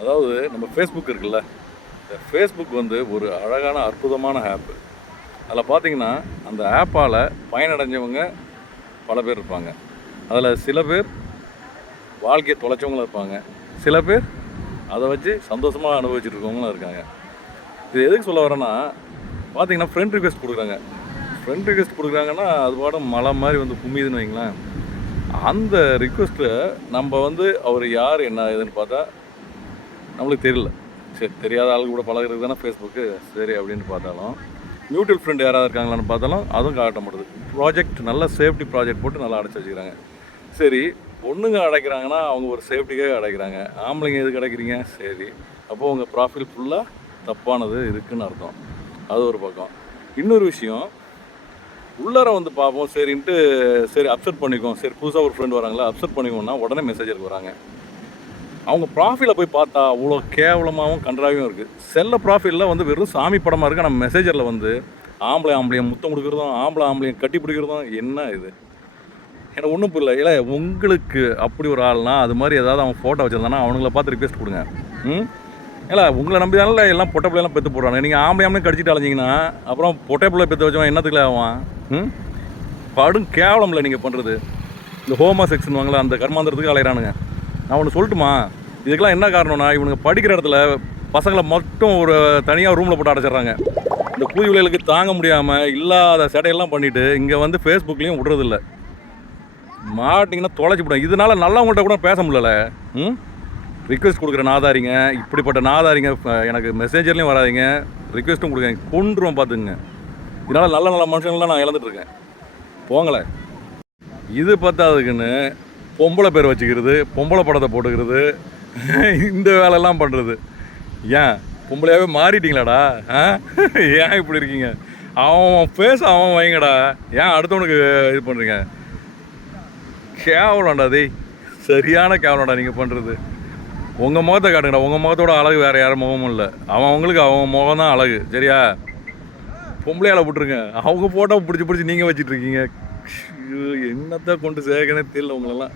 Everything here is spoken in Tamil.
அதாவது நம்ம ஃபேஸ்புக் இருக்குல்ல, இந்த ஃபேஸ்புக் வந்து ஒரு அழகான அற்புதமான ஆப்பு. அதில் பார்த்தீங்கன்னா, அந்த ஆப்பால் பயனடைஞ்சவங்க பல பேர் இருப்பாங்க. அதில் சில பேர் வாழ்க்கையை தொலைச்சவங்களும் இருப்பாங்க. சில பேர் அதை வச்சு சந்தோஷமாக அனுபவிச்சுட்டு இருக்கவங்களும் இருக்காங்க. இது எதுக்கு சொல்ல வரேன்னா, பார்த்தீங்கன்னா ஃப்ரெண்ட் ரிக்வெஸ்ட் கொடுக்குறாங்க. ஃப்ரெண்ட் ரிக்வெஸ்ட் கொடுக்குறாங்கன்னா, அது பாடம் மலை மாதிரி வந்து கும்மிதுன்னு வைங்களேன். அந்த ரிக்வெஸ்ட்டை நம்ம வந்து அவர் யார் என்ன ஏதுன்னு பார்த்தா நம்மளுக்கு தெரியல. சரி, தெரியாத ஆளுங்க கூட பழகிறது தானே ஃபேஸ்புக்கு. சரி அப்படின்னு பார்த்தாலும், மியூச்சுவல் ஃப்ரெண்ட் யாராவது இருக்காங்களான்னு பார்த்தாலும் அதுவும் காட்ட மாட்டுது. ப்ராஜெக்ட் நல்ல சேஃப்டி ப்ராஜெக்ட் போட்டு நல்லா அடைச்சி வச்சுக்கிறாங்க. சரி, பொண்ணுங்க அடைக்கிறாங்கன்னா அவங்க ஒரு சேஃப்டிக்காக அடைக்கிறாங்க. ஆம்பளைங்க எதுக்கு அடைக்கிறீங்க? சரி, அப்போது உங்கள் ப்ராஃபில் ஃபுல்லாக தப்பானது இருக்குதுன்னு அர்த்தம். அது ஒரு பக்கம். இன்னொரு விஷயம், உள்ளார வந்து பார்ப்போம் சரின்ட்டு, சரி அப்செட் பண்ணிக்கோம், சரி புதுசாக ஒரு ஃப்ரெண்ட் வராங்களா அப்செட் பண்ணிக்கோன்னா உடனே மெசேஜருக்கு வராங்க. அவங்க ப்ராஃபைலை போய் பார்த்தா அவ்வளோ கேவலமாகவும் கன்றாவையும் இருக்குது. செல்ல ப்ராஃபைலில் வந்து வெறும் சாமி படமாக இருக்குது. நம்ம மெசேஜரில் வந்து ஆம்பளையை முத்தம் கொடுக்குறதும் ஆம்பளையை கட்டி பிடிக்கிறதும் என்ன இது? எனக்கு ஒன்றும் புரியல. இல்லை, உங்களுக்கு அப்படி ஒரு ஆள்னா அது மாதிரி ஏதாவது அவன் ஃபோட்டோ வச்சுருந்தானா அவனுங்களை பார்த்து ரிக்வெஸ்ட் கொடுங்க. இல்லை, உங்களை நம்பி தானே எல்லாம் பொட்டை பிள்ளைலாம் பெற்று போடுறாங்க. நீங்கள் ஆம்பளையாமே கடிச்சிட்டு அலைஞ்சிங்கன்னா அப்புறம் பொட்டை பிள்ளை பெற்று வச்சவன் என்னத்துக்குள்ள ஆவான்? படும் கேவலம் இல்லை நீங்கள் பண்ணுறது. இந்த ஹோமா செக்ஷன் வாங்கல அந்த கர்மாந்திரத்துக்கு அலையிறானுங்க. நான் ஒன்று சொல்லட்டுமா? இதுக்கெல்லாம் என்ன காரணம்னா, இவனுங்க படிக்கிற இடத்துல பசங்களை மட்டும் ஒரு தனியாக ரூமில் போட்டு அடைச்சிட்றாங்க. இந்த கூலி விலைகளுக்கு தாங்க முடியாமல் இல்லாத சேட்டையெல்லாம் பண்ணிவிட்டு இங்கே வந்து ஃபேஸ்புக்லேயும் விடுறதில்ல. மாட்டிங்கன்னா தொலைச்சி போடும். இதனால் நல்லவங்கள்ட்ட கூட பேச முடியல. ரிக்வெஸ்ட் கொடுக்குற நாதாரிங்க, இப்படிப்பட்ட நாதாரிங்க எனக்கு மெசேஜர்லேயும் வராதிங்க, ரிக்வெஸ்ட்டும் கொடுங்க, கொண்டுருவோம் பார்த்துங்க. இதனால் நல்ல நல்ல மனுஷங்கள்லாம் நான் இழந்துட்டுருக்கேன். போங்களே. இது பத்தாதுக்குன்னு பொம்பளை பேர் வச்சுக்கிறது, பொம்பளை படத்தை போட்டுக்கிறது, இந்த வேலையெல்லாம் பண்ணுறது. ஏன் பொம்பளையாகவே மாறிட்டீங்களாடா? ஏன் இப்படி இருக்கீங்க? அவன் ஃபேஸ் அவன் வைங்கடா, ஏன் அடுத்தவனுக்கு இது பண்ணுறீங்க? கேவலம்டா டேய், சரியான கேவலம்டா நீங்கள் பண்ணுறது. உங்கள் முகத்தை காட்டுங்கடா. உங்கள் முகத்தோட அழகு வேறு யாரும் முகமும் இல்லை. அவங்களுக்கு அவன் முகம் தான் அழகு. சரியா? பொம்பளையால் விட்டுருங்க. அவங்க ஃபோட்டோ பிடிச்சி நீங்கள் வச்சிட்ருக்கீங்க. என்னத்தை கொண்டு சேர்க்கனே தெரியல உங்களெல்லாம்.